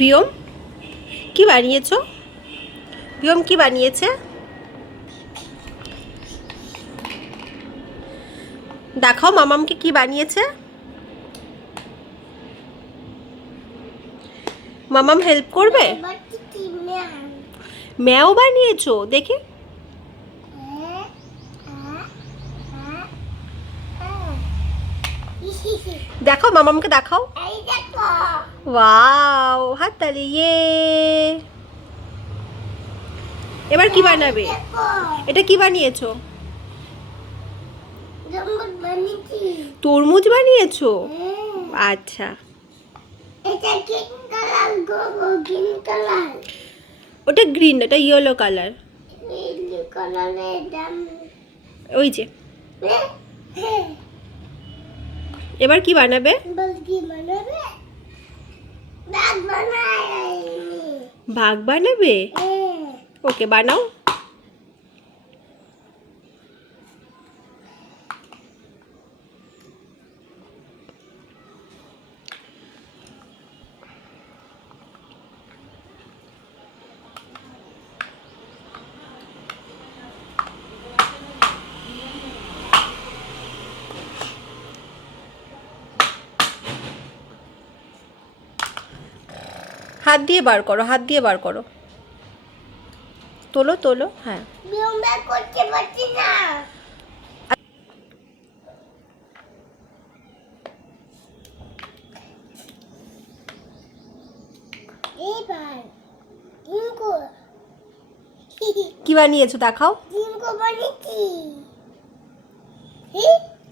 ভিয়ম কি বানিয়েছো? ভিয়ম কি বানিয়েছে? দেখাও মামামকে কি বানিয়েছে। মামাম হেল্প করবে? ম্যাও বানিয়েছো দেখি। দেখাও মামামকে দেখাও। ওয়াও হাততালি ইয়ে। এবার কি বানাবে? এটা কি বানিয়েছো? তরমুজ বানিয়েছো? আচ্ছা। ওটা গ্রিন, এটা ইয়েলো কালার। ওই যে। এবার কি বানাবে? বাঘ বানাবে? ওকে বানাও। হাত দিয়ে বার করো, হাত দিয়ে বার করো। তোলো তোলো, হ্যাঁ। করতে পারছি না। কি বানিয়েছো দেখাও। ডিম কো বানিয়েছি।